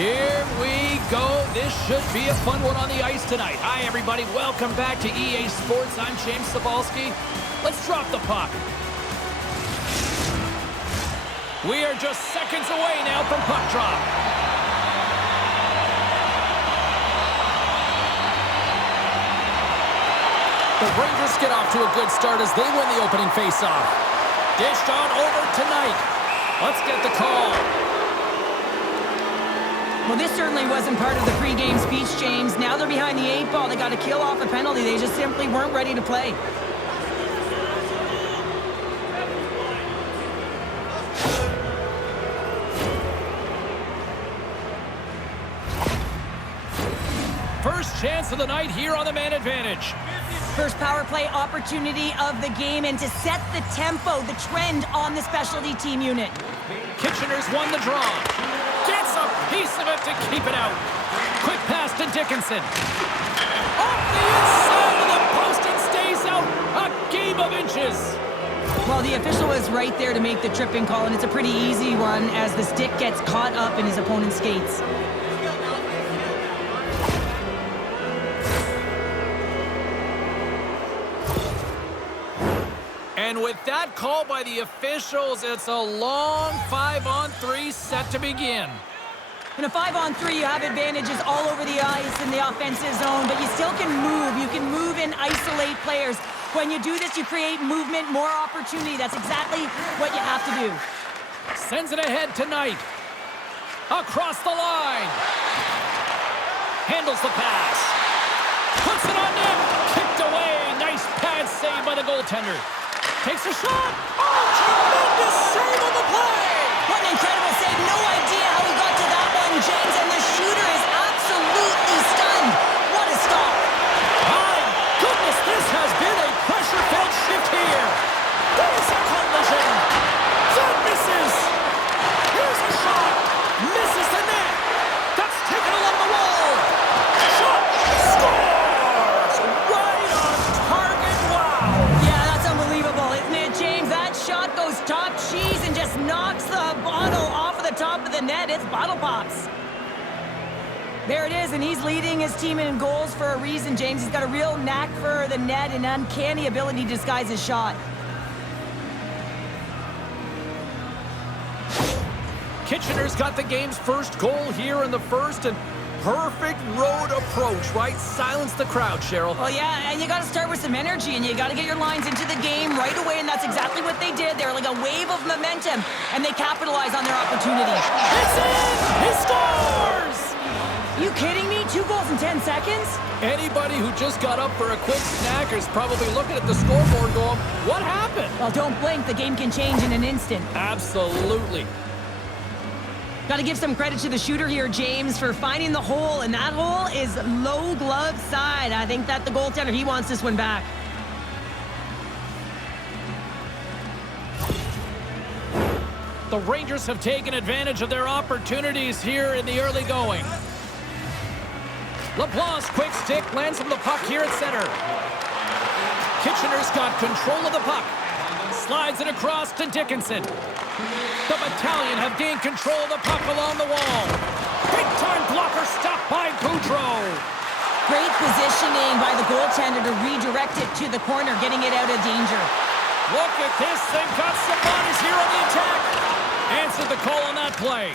Here we go. This should be a fun one on the ice tonight. Hi, everybody. Welcome back to EA Sports. I'm James Cybulski. Let's drop the puck. We are just seconds away now from puck drop. The Rangers get off to a good start as they win the opening faceoff. Dished on over tonight. Let's get the call. Well, this certainly wasn't part of the pregame speech, James. Now they're behind the 8 ball. They got to kill off a penalty. They just simply weren't ready to play. First chance of the night here on the man advantage. First power play opportunity of the game, and to set the tempo, the trend on the specialty team unit. Kitchener's won the draw. Gets a piece of it to keep it out. Quick pass to Dickinson. Off the inside of the post and stays out. A game of inches. Well, the official was right there to make the tripping call, and it's a pretty easy one as the stick gets caught up in his opponent's skates. And with that call by the officials, it's a long 5-on-3 set to begin. In a 5-on-3, you have advantages all over the ice in the offensive zone, but you still can move. You can move and isolate players. When you do this, you create movement, more opportunity. That's exactly what you have to do. Sends it ahead tonight. Across the line. Handles the pass. Puts it on net. Kicked away. Nice pad save by the goaltender. Takes a shot. Oh, tremendous save on the play. What an incredible save. No idea how he got to that one, James, and the shooter is absolutely stunned. What a stop. My goodness, this has been a pressure-filled shift here. There's a collision. That misses. Here's a shot. Misses the net. That's taken along the wall. Shot. Scores. Right on target. Wow. Yeah, that's unbelievable, isn't it, James? That shot goes top cheese and just knocks the bottle off of the top of the net. It's bottle pops. There it is, and he's leading his team in goals for a reason, James. He's got a real knack for the net and uncanny ability to disguise his shot. Kitchener's got the game's first goal here in the first, and perfect road approach, right? Silence the crowd, Cheryl. Well, yeah, and you got to start with some energy, and you got to get your lines into the game right away, and that's exactly what they did. They were like a wave of momentum, and they capitalized on their opportunity. It's in! He scores! Are you kidding me? 2 goals in 10 seconds? Anybody who just got up for a quick snack is probably looking at the scoreboard going, what happened? Well, don't blink. The game can change in an instant. Absolutely. Got to give some credit to the shooter here, James, for finding the hole, and that hole is low glove side. I think that the goaltender, he wants this one back. The Rangers have taken advantage of their opportunities here in the early going. LeBlanc's quick stick lands him the puck here at center. Kitchener's got control of the puck. Slides it across to Dickinson. The Battalion have gained control of the puck along the wall. Big-time blocker stopped by Gaudreau. Great positioning by the goaltender to redirect it to the corner, getting it out of danger. Look at this. They've got some bodies here on the attack. Answered the call on that play.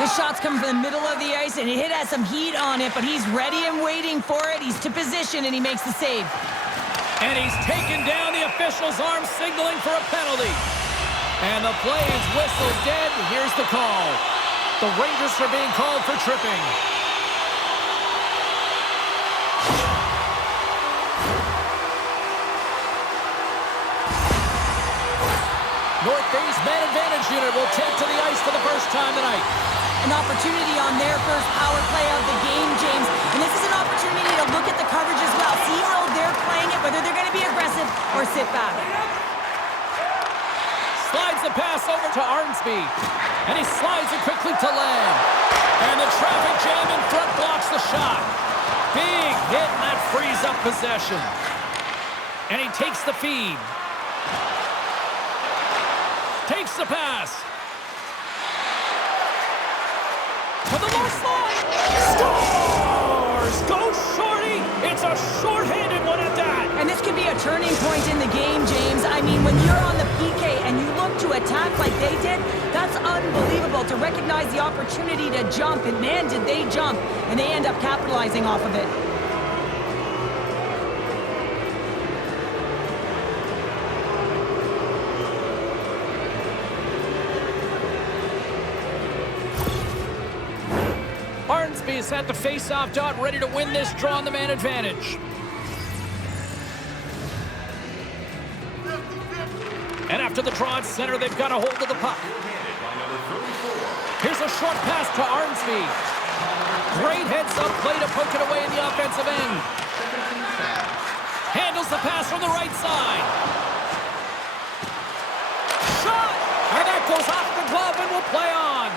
The shot's coming from the middle of the ice, and it has some heat on it, but he's ready and waiting for it. He's to position, and he makes the save. And he's taken down the official's arm, signaling for a penalty. And the play is whistled dead. Here's the call. The Rangers are being called for tripping. North Bay's man advantage unit will take to the ice for the first time tonight. An opportunity on their first power play of the game, James. And this is an opportunity to look at the coverage as well. See how they're playing it, whether they're going to be aggressive or sit back. Slides the pass over to Arnsby. And he slides it quickly to land. And the traffic jam in front blocks the shot. Big hit, and that frees up possession. And he takes the feed. Takes the pass. To the low slot. Scores! Go shorty! It's a short-handed one at that. And this could be a turning point in the game, James. I mean, when you're on the PK and you look to attack like they did, that's unbelievable to recognize the opportunity to jump. And man, did they jump. And they end up capitalizing off of it. Arnsby is at the face-off dot, ready to win this draw on the man advantage. And after the draw at center, they've got a hold of the puck. Here's a short pass to Arnsby. Great heads-up play to poke it away in the offensive end. Handles the pass from the right side. Shot! And that goes off the glove and will play on.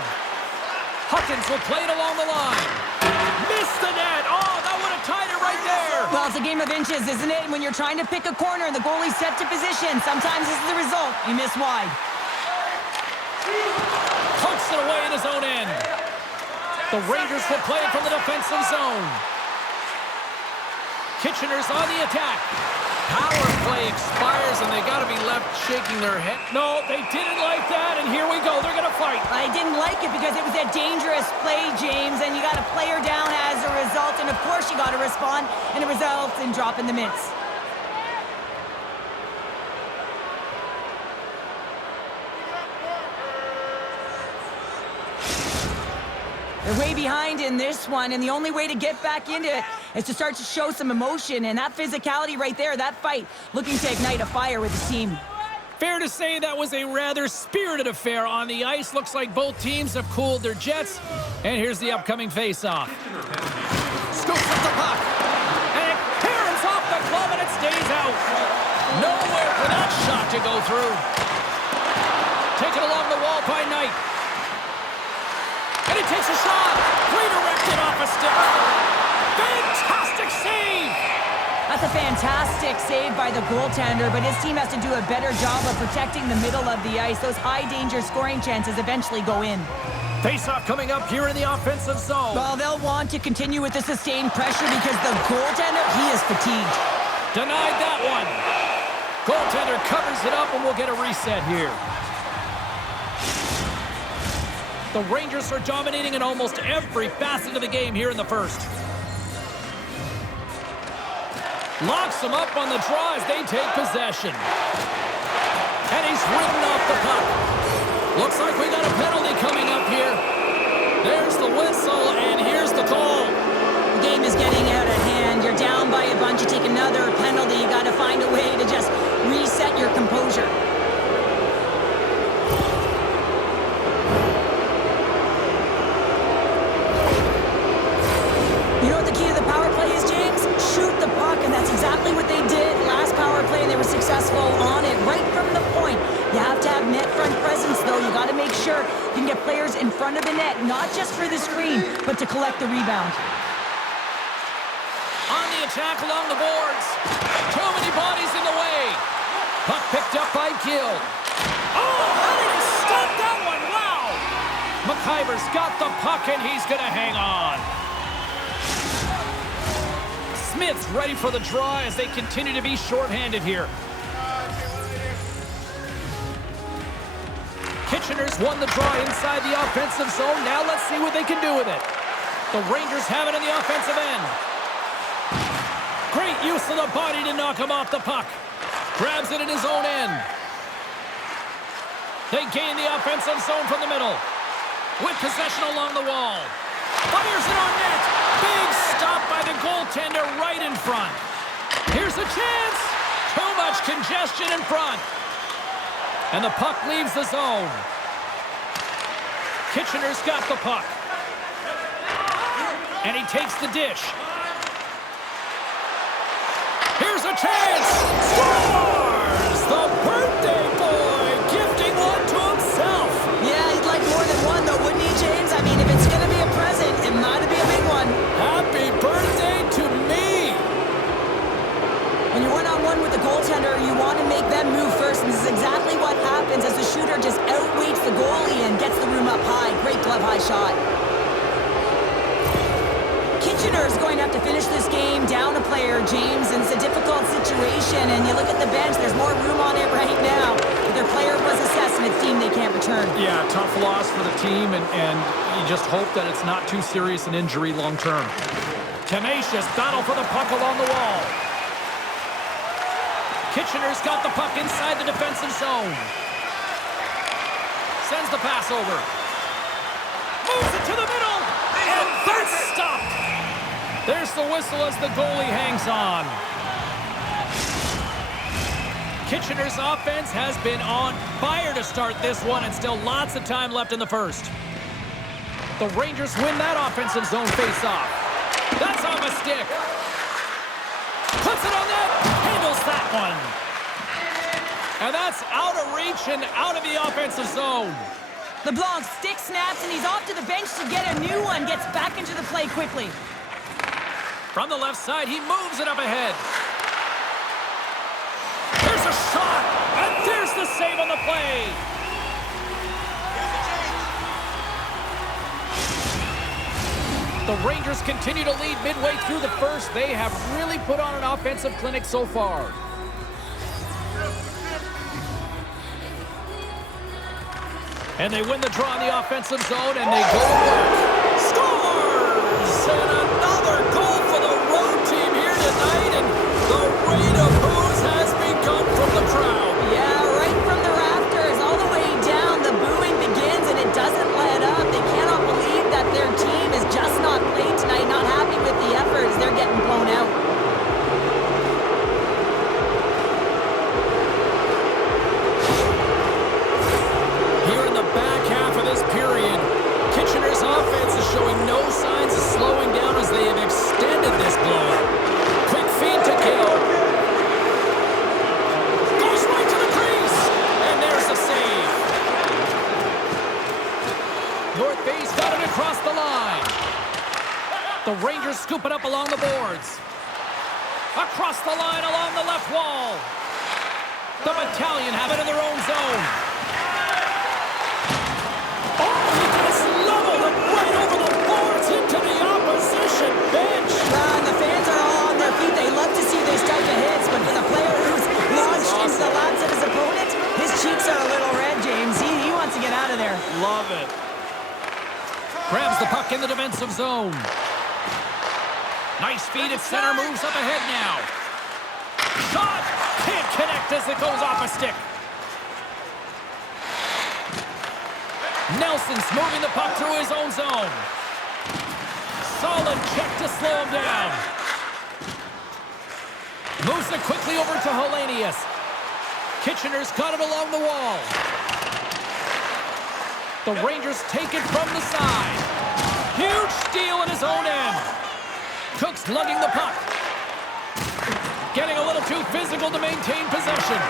Huckins will play it along the line. Missed the net. Oh, that would have tied it right there. Well, it's a game of inches, isn't it? When you're trying to pick a corner and the goalie's set to position, sometimes this is the result. You miss wide. Punks it away in his own end. The Rangers will play it from the defensive zone. Kitchener's on the attack. Power play expires, and they got to be left shaking their head. No, they didn't like that, and here we go. They're going to fight. I didn't like it because it was a dangerous play, James, and you got a player down as a result, and of course you got to respond, and it results in dropping the mitts. They're way behind in this one, and the only way to get back into it is to start to show some emotion, and that physicality right there, that fight, looking to ignite a fire with his team. Fair to say that was a rather spirited affair on the ice. Looks like both teams have cooled their jets. And here's the upcoming face-off. Scoops up the puck. And it caroms off the glove, and it stays out. Nowhere for that shot to go through. Taken along the wall by Knight. And he takes a shot. Redirected off a stick. Fantastic save. That's a fantastic save by the goaltender, but his team has to do a better job of protecting the middle of the ice. Those high-danger scoring chances eventually go in. Face-off coming up here in the offensive zone. Well, they'll want to continue with the sustained pressure because the goaltender, he is fatigued. Denied that one. Goaltender covers it up, and we'll get a reset here. The Rangers are dominating in almost every facet of the game here in the first. Locks them up on the draw as they take possession. And he's ridden off the puck. Looks like we got a penalty coming up here. There's the whistle, and here's the call. The game is getting out of hand. You're down by a bunch. You take another penalty. You got to find a way to just reset your composure. You know what the key to the power play is, James? Shoot the puck, and that's exactly what they did last power play, and they were successful on it right from the point. You have to have net front presence, though. You got to make sure you can get players in front of the net, not just for the screen, but to collect the rebound. On the attack along the boards. Too many bodies in the way. Puck picked up by Gill. Oh, how did he stop that one? Wow! McIvor's got the puck, and he's going to hang on. Smith's ready for the draw as they continue to be shorthanded here. Kitchener's won the draw inside the offensive zone. Now let's see what they can do with it. The Rangers have it in the offensive end. Great use of the body to knock him off the puck. Grabs it in his own end. They gain the offensive zone from the middle. With possession along the wall. Fires it on net. Big stop by the goaltender right in front. Here's a chance. Too much congestion in front. And the puck leaves the zone. Kitchener's got the puck. And he takes the dish. Here's a chance. Scores! The birthday boy gifting one to himself. Yeah, he'd like more than one, though, wouldn't he, James? I mean, if it's going to be a present, it might be a big one. Happy birthday to me. When you're one-on-one with the goaltender, you want to make them move first, and this is exactly what happens as the shooter just outweights the goalie and gets the room up high. Great glove-high shot. Kitchener's going to have to finish this game down a player, James, and it's a difficult situation. And you look at the bench, there's more room on it right now. But their player was assessed and it's deemed they can't return. Yeah, tough loss for the team, and you just hope that it's not too serious an injury long term. Tenacious battle for the puck along the wall. Kitchener's got the puck inside the defensive zone. Sends the pass over. Moves it to the middle. And that's stopped. There's the whistle as the goalie hangs on. Kitchener's offense has been on fire to start this one, and still lots of time left in the first. The Rangers win that offensive zone face-off. That's off a stick. Puts it on net. Handles that one. And that's out of reach and out of the offensive zone. LeBlanc stick snaps, and he's off to the bench to get a new one. Gets back into the play quickly. From the left side, he moves it up ahead. There's a shot, and there's the save on the play. The Rangers continue to lead midway through the first. They have really put on an offensive clinic so far. And they win the draw in the offensive zone, and they go to work. Scores! And another goal for the road team here tonight, and the rain of boos has begun from the crowd. Yeah, right from the rafters, all the way down, the booing begins, and it doesn't let up. They cannot believe that their team is just not played tonight, not happy with the effort as they're getting blown out. Period. Kitchener's offense is showing no signs of slowing down as they have extended this blowout. Quick feed to Gill. Goes right to the crease. And there's the save. North Bay's got it across the line. The Rangers scoop it up along the boards. Across the line along the left wall. The Battalion have it in their own zone. Bench. And the fans are all on their feet. They love to see those type of hits, but for the player who's launched into the laps of his opponent, his cheeks are a little red, James. He wants to get out of there. Love it. Grabs the puck in the defensive zone. Nice feed at center, moves up ahead now. Shot! Can't connect as it goes off a stick. Nelson's moving the puck through his own zone. Solid check to slow him down. Moves it quickly over to Hellenius. Kitchener's got it along the wall. The Rangers take it from the side. Huge steal in his own end. Cook's lugging the puck. Getting a little too physical to maintain possession.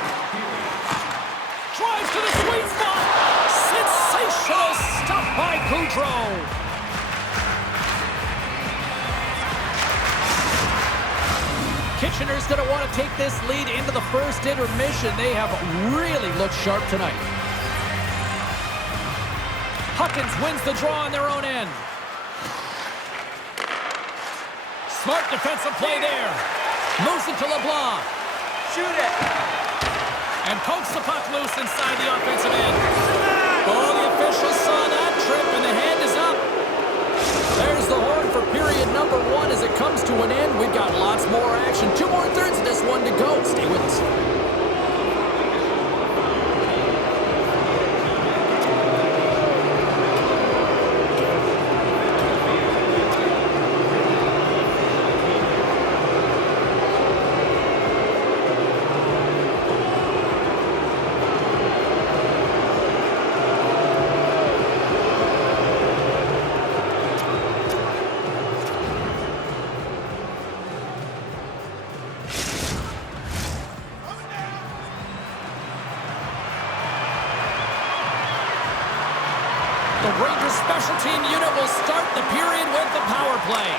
Drives to the sweet spot. Sensational stuff by Gaudreau. Kitchener's going to want to take this lead into the first intermission. They have really looked sharp tonight. Huckins wins the draw on their own end. Smart defensive play there. Moves it to LeBlanc. Shoot it. And pokes the puck loose inside the offensive end. Oh, the officials saw that trip, and the hand is up. There's the horn for period number 1 as it comes to an end. We've got lots more action. 2 more thirds of this one to go. Stay with us. The Rangers special team unit will start the period with the power play.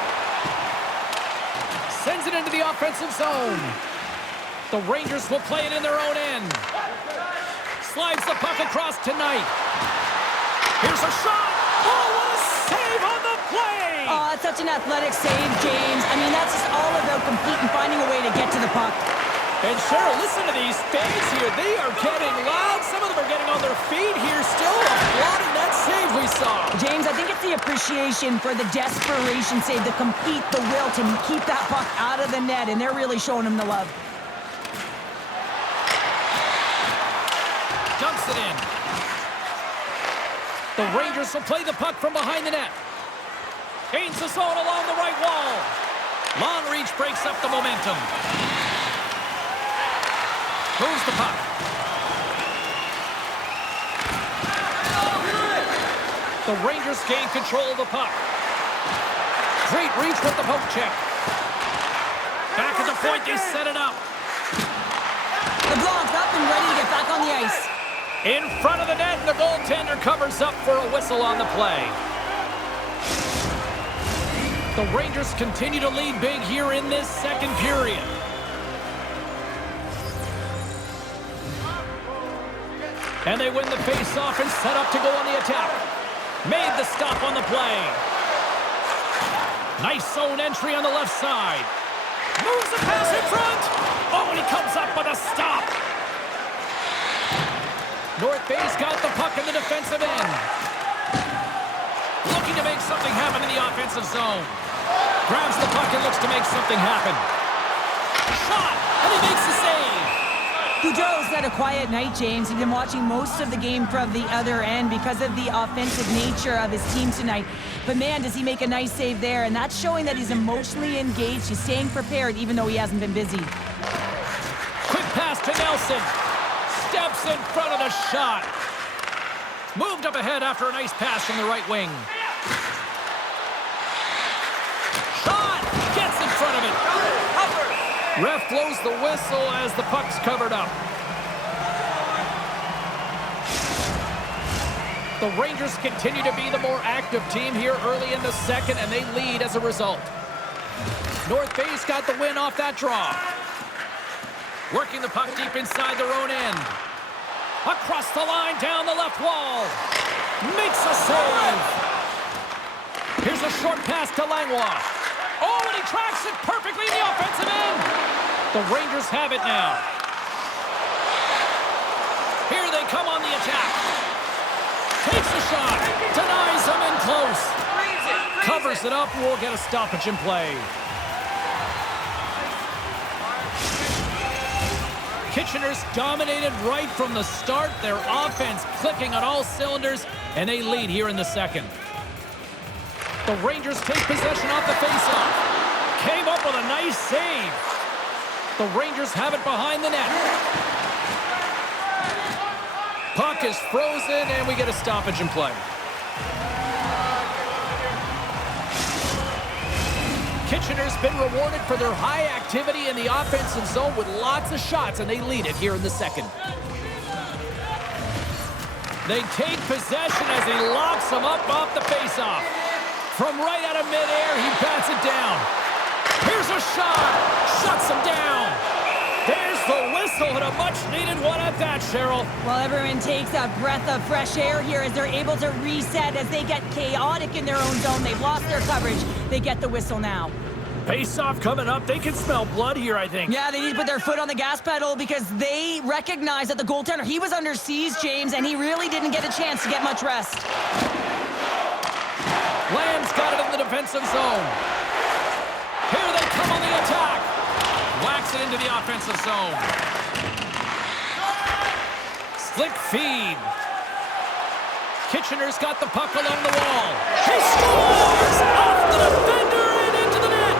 Sends it into the offensive zone. The Rangers will play it in their own end. Slides the puck across tonight. Here's a shot. Oh, what a save on the play! Oh, it's such an athletic save, James. I mean, that's just all about competing, finding a way to get to the puck. And Cheryl, listen to these fans here. They are getting loud. Some of them are getting on their feet here still, applauding that save we saw. James, I think it's the appreciation for the desperation save, the compete, the will to keep that puck out of the net, and they're really showing him the love. Dumps it in. The Rangers will play the puck from behind the net. Gains the zone along the right wall. Long reach breaks up the momentum. Moves the puck. The Rangers gain control of the puck. Great reach with the poke check. Back at the point, they set it up. The block up and ready to get back on the ice. In front of the net, and the goaltender covers up for a whistle on the play. The Rangers continue to lead big here in this second period. And they win the face-off and set up to go on the attack. Made the stop on the play. Nice zone entry on the left side. Moves the pass in front. Oh, and he comes up with a stop. North Bay's got the puck in the defensive end. Looking to make something happen in the offensive zone. Grabs the puck and looks to make something happen. Shot, and he makes the save. Gaudreau's had a quiet night, James. He's been watching most of the game from the other end because of the offensive nature of his team tonight. But man, does he make a nice save there, and that's showing that he's emotionally engaged. He's staying prepared even though he hasn't been busy. Quick pass to Nelson. Steps in front of the shot. Moved up ahead after a nice pass from the right wing. Shot! Gets in front of it. Ref blows the whistle as the puck's covered up. The Rangers continue to be the more active team here early in the second, and they lead as a result. North Bay's got the win off that draw. Working the puck deep inside their own end. Across the line, down the left wall. Makes a save. Here's a short pass to Langlois. Oh, and he tracks it perfectly in the offensive end. The Rangers have it now. Here they come on the attack. Takes a shot. Denies him in close. Covers it up, and we'll get a stoppage in play. Kitchener's dominated right from the start. Their offense clicking on all cylinders, and they lead here in the second. The Rangers take possession off the faceoff. Came up with a nice save. The Rangers have it behind the net. Puck is frozen, and we get a stoppage in play. Kitchener's been rewarded for their high activity in the offensive zone with lots of shots, and they lead it here in the second. They take possession as he locks them up off the faceoff. From right out of midair, he bats it down. Here's a shot. Shuts him down. There's the whistle, and a much-needed one at that, Cheryl. Well, everyone takes a breath of fresh air here as they're able to reset as they get chaotic in their own zone. They've lost their coverage. They get the whistle now. Face-off coming up. They can smell blood here, I think. Yeah, they need to put their foot on the gas pedal because they recognize that the goaltender, he was under siege, James, and he really didn't get a chance to get much rest. Lamb's got it in the defensive zone. Here they come on the attack. Whacks it into the offensive zone. Slick feed. Kitchener's got the puck along the wall. He scores! Off the defender and into the net.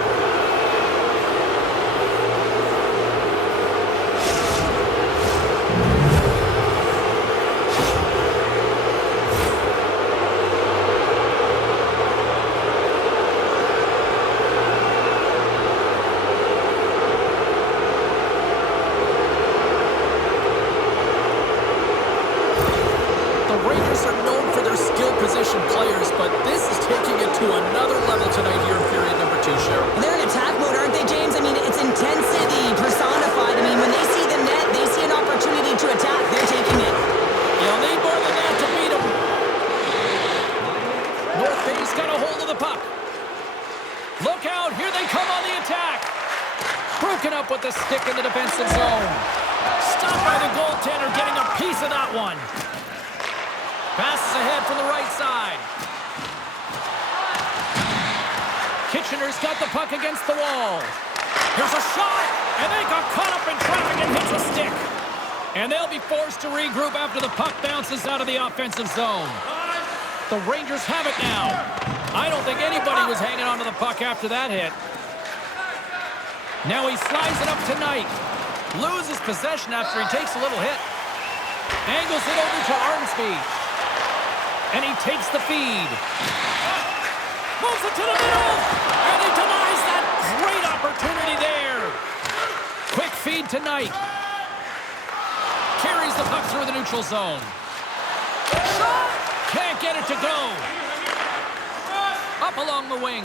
Position players, but this is taking it to another level tonight here in period number 2, Cheryl. They're in attack mode, aren't they, James? I mean, it's intensity personified. I mean, when they see the net, they see an opportunity to attack. They're taking it. You'll need more than that to beat them. North Bay's got a hold of the puck. Look out, here they come on the attack. Broken up with the stick in the defensive zone. Stopped by the goaltender, getting a piece of that one. Passes ahead from the right side. Kitchener's got the puck against the wall. Here's a shot, and they got caught up in traffic and hits a stick. And they'll be forced to regroup after the puck bounces out of the offensive zone. The Rangers have it now. I don't think anybody was hanging on to the puck after that hit. Now he slides it up to Knight. Loses possession after he takes a little hit. Angles it over to Arnsby. And he takes the feed. Moves it to the middle. And he denies that great opportunity there. Quick feed to Knight. Carries the puck through the neutral zone. Shot! Can't get it to go. Up along the wing.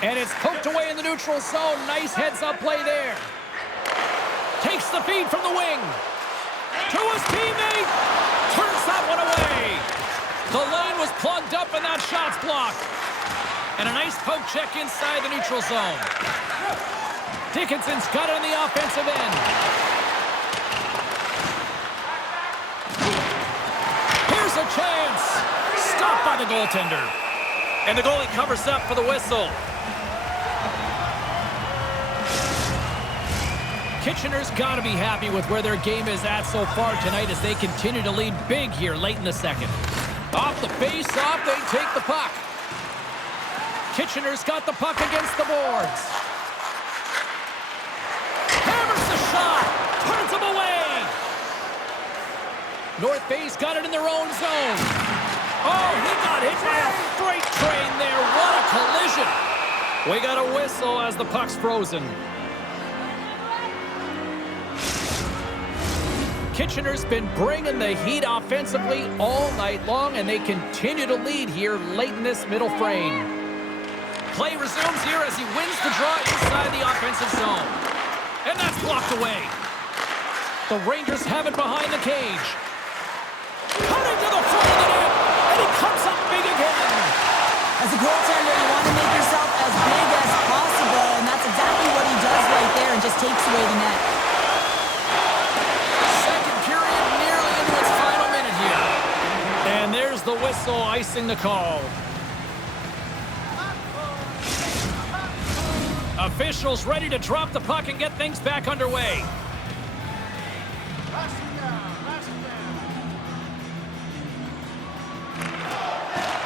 And it's poked away in the neutral zone. Nice heads-up play there. Takes the feed from the wing. To his teammate. Turns that one away. The lane was plugged up and that shot's blocked. And a nice poke check inside the neutral zone. Dickinson's got it on the offensive end. Here's a chance. Stopped by the goaltender. And the goalie covers up for the whistle. Kitchener's got to be happy with where their game is at so far tonight as they continue to lead big here late in the second. Off the face-off, they take the puck. Kitchener's got the puck against the boards. Hammers the shot. Turns him away. North Bay's got it in their own zone. Oh, he got hit by a freight train there. What a collision. We got a whistle as the puck's frozen. Kitchener's been bringing the heat offensively all night long, and they continue to lead here late in this middle frame. Play resumes here as he wins the draw inside the offensive zone. And that's blocked away. The Rangers have it behind the cage. Cutting to the front of the net, and he comes up big again. As a goaltender, you want to make yourself as big as possible, and that's exactly what he does right there and just takes away the net. And there's the whistle icing the call. Officials ready to drop the puck and get things back underway.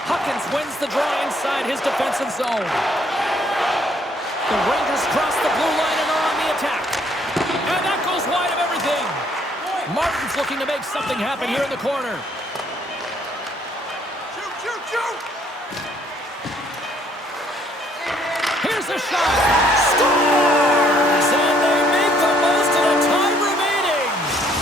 Huckins wins the draw inside his defensive zone. The Rangers cross the blue line and are on the attack. And that goes wide of everything. Martin's looking to make something happen here in the corner. Here's a shot. Scores! And they make the most of the time remaining.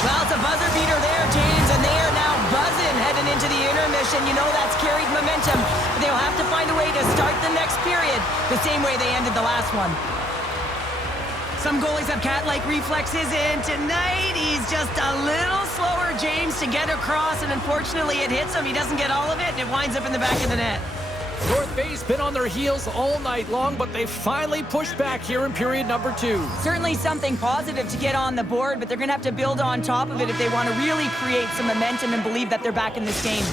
Well, it's a buzzer beater there, James, and they are now buzzing heading into the intermission. You know that's carried momentum. But they'll have to find a way to start the next period the same way they ended the last one. Some goalies have cat-like reflexes, and tonight he's just a little slower, James, to get across, and unfortunately it hits him. He doesn't get all of it, and it winds up in the back of the net. North Bay's been on their heels all night long, but they finally pushed back here in period number 2. Certainly something positive to get on the board, but they're going to have to build on top of it if they want to really create some momentum and believe that they're back in this game.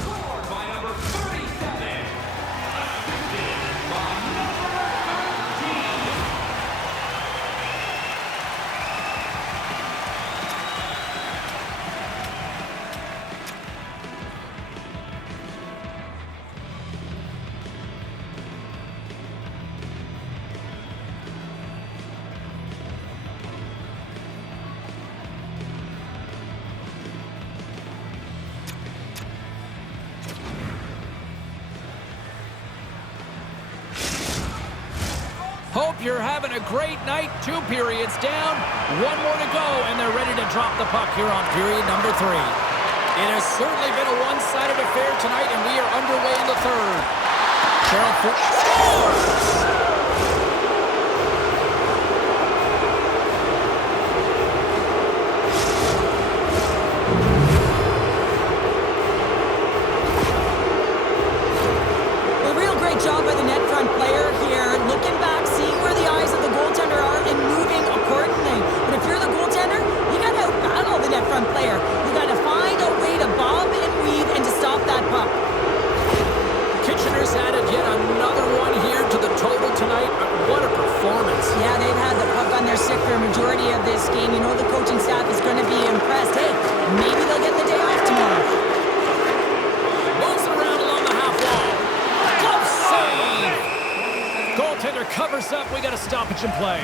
Hope you're having a great night. 2 periods down, 1 more to go, and they're ready to drop the puck here on period number 3. It has certainly been a one-sided affair tonight, and we are underway in the third. Cheryl scores! this game. You know the coaching staff is going to be impressed. Hey, maybe they'll get the day off tomorrow. Moves it around along the half wall. Glove save! Goaltender covers up. We got a stoppage in play.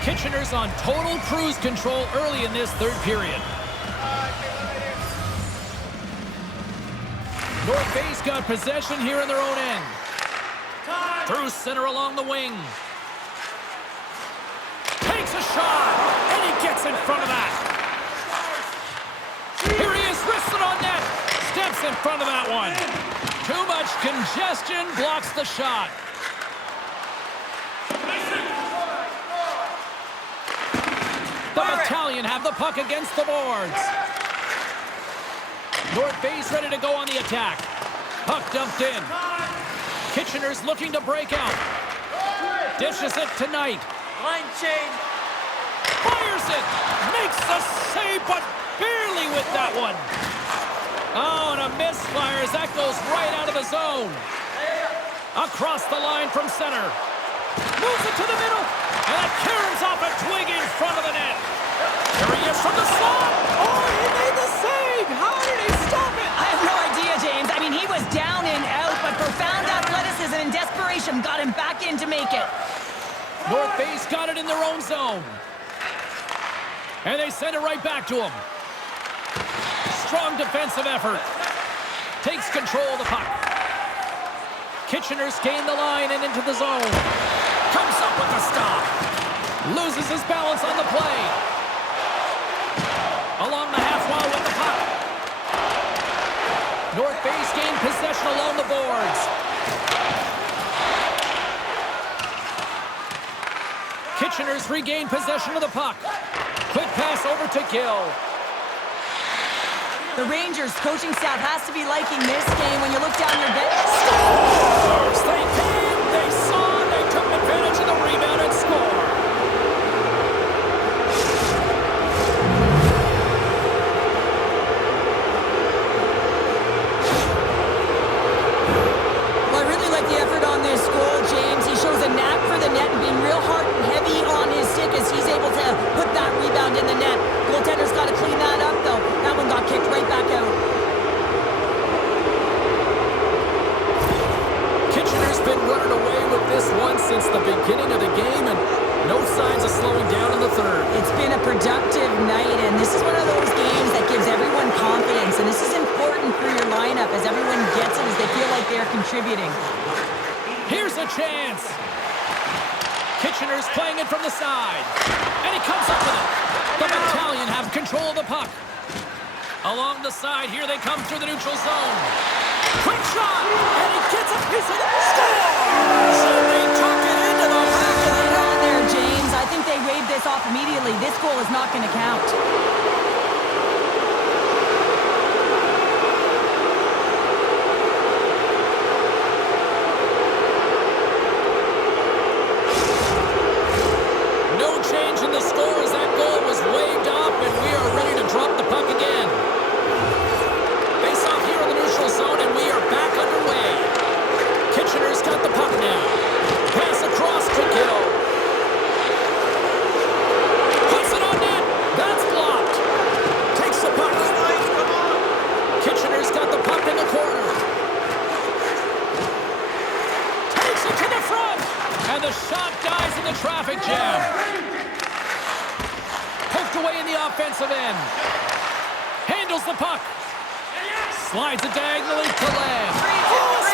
Kitchener's on total cruise control early in this third period. North Bay's got possession here in their own end. Through center along the wing. Takes a shot, and he gets in front of that. Here he is, wristed on net. Steps in front of that one. Too much congestion, blocks the shot. The Battalion have the puck against the boards. North Bay's ready to go on the attack. Puck dumped in. Kitchener's looking to break out. Dishes it to Knight. Line change. Fires it. Makes the save, but barely with that one. Oh, and a misfire as that goes right out of the zone. Across the line from center. Moves it to the middle. And it caroms off a twig in front of the net. Here he is from the slot. Oh, he made the save. How did he stop it? I have no idea, James. I mean, he was down and out, but profound athleticism and desperation got him back in to make it. North Bay's got it in their own zone. And they send it right back to him. Strong defensive effort. Takes control of the puck. Kitchener's gained the line and into the zone. Comes up with a stop. Loses his balance on the play. Along the half wall with the puck. North Bay's gained possession along the boards. Kitchener's regained possession of the puck. Quick pass over to Gill. The Rangers coaching staff has to be liking this game when you look down your bench. Scores! They came, they saw, they took advantage of the rebound and scored. Well, I really like the effort on this goal, James. He shows a knack for the net and being real hard and heavy on his stick as he's able to put that rebound in the net. Goaltender's got to clean that up, though. That one got kicked right back out. Kitchener's been running away with this one since the beginning of the game, and no signs of slowing down in the third. It's been a productive night, and this is one of those games that gives everyone confidence, and this is important for your lineup as everyone gets it, as they feel like they're contributing. Here's a chance. Kitchener's playing it from the side, and he comes up with it. The Battalion have control of the puck. Along the side, here they come through the neutral zone. Quick shot, and he gets a piece of it. Scores! And they tuck it into the back of the Put it net. on there, James. I think they waved this off immediately. This goal is not going to count. No change in the score as that goal was waved off, and we are ready to drop the puck again. Face off here in the neutral zone, and we are back underway. Kitchener's got the puck now. Pass across to Gill. Puts it on net. That's blocked. Takes the puck. Kitchener's got the puck in the corner. Takes it to the front. And the shot dies in the traffic jam. Poked away in the offensive end. Handles the puck. Slides it diagonally to left.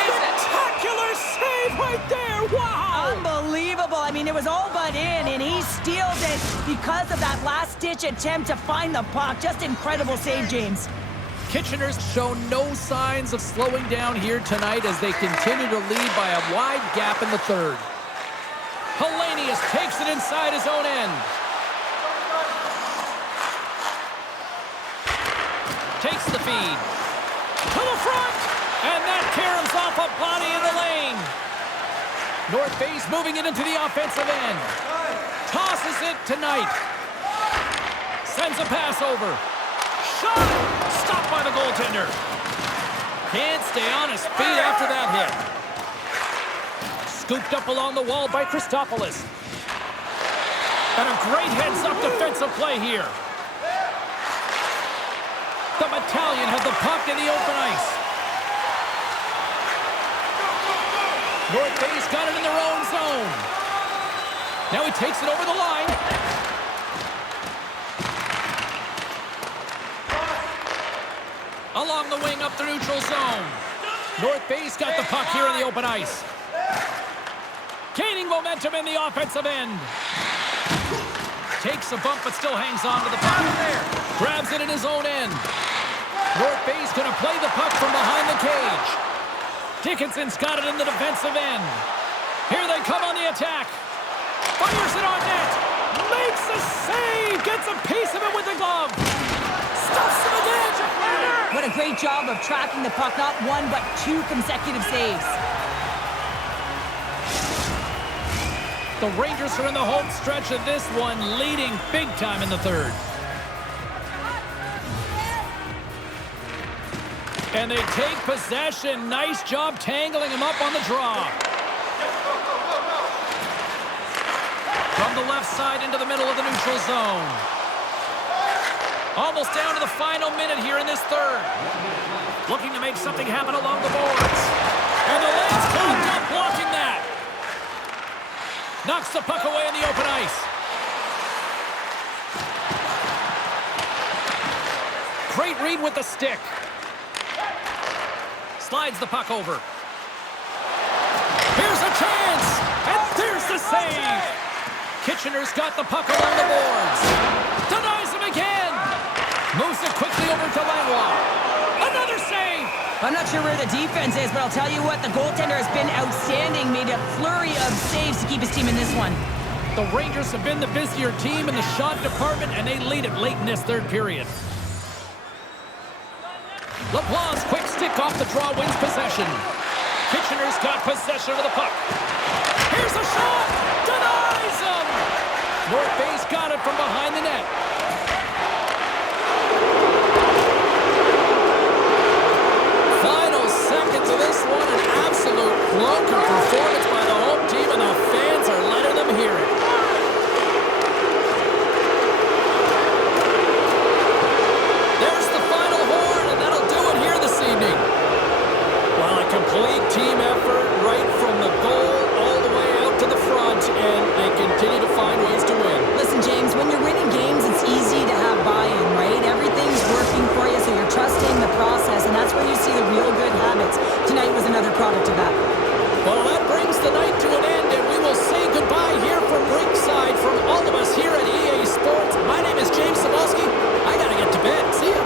Spectacular save right there. Wow. Unbelievable. I mean, it was all but in, and he steals it because of that last-ditch attempt to find the puck. Just incredible save, James. Kitchener's shown no signs of slowing down here tonight as they continue to lead by a wide gap in the third. Hellenius takes it inside his own end. Takes the feed. To the front! And that caroms off a body in the lane. North Bay's moving it into the offensive end. Tosses it to Knight. Sends a pass over. Shot! Stopped by the goaltender. Can't stay on his feet after that hit. Scooped up along the wall by Christopoulos. And a great heads-up defensive play here. The Battalion have the puck in the open ice. North Bay's got it in their own zone. Now he takes it over the line. Along the wing up the neutral zone. North Bay's got the puck here in the open ice. Gaining momentum in the offensive end. Takes a bump but still hangs on to the puck there. Grabs it in his own end. North Bay's going to play the puck from behind the cage. Dickinson's got it in the defensive end. Here they come on the attack. Fires it on net. Makes a save. Gets a piece of it with the glove. Stuffs him again. What a great job of tracking the puck. Not one, but two consecutive saves. The Rangers are in the home stretch of this one, leading big time in the third. And they take possession. Nice job tangling him up on the draw. From the left side into the middle of the neutral zone. Almost down to the final minute here in this third. Looking to make something happen along the boards. And the lane's clogged up, blocking that. Knocks the puck away in the open ice. Great read with the stick. Slides the puck over. Here's a chance! And there's the save! Kitchener's got the puck along the boards. Denies him again! Moves it quickly over to Lanois. Another save! I'm not sure where the defense is, but I'll tell you what, the goaltender has been outstanding. Made a flurry of saves to keep his team in this one. The Rangers have been the busier team in the shot department, and they lead it late in this third period. LeBlanc's quick stick off the draw wins possession. Kitchener's got possession of the puck. Here's a shot! Denies him! North Bay's got it from behind the net. Final seconds of this one, an absolute clunker performance by the home team, and the fans are letting them hear it. There's the final horn, and that'll do it here this evening. Well, a complete team effort right from the goal all the way out to the front, and they continue to find ways to win. Listen, James, when you're winning games, it's easy to have buy-in, right? Everything's working for you, so you're trusting the process, and that's where you see the real good habits. Tonight was another product of that. Well, that brings the night to an end, and we will say goodbye here from ringside from all of us here at EA Sports. My name is James Cebulski. I gotta get to bed. See ya.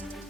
Bye.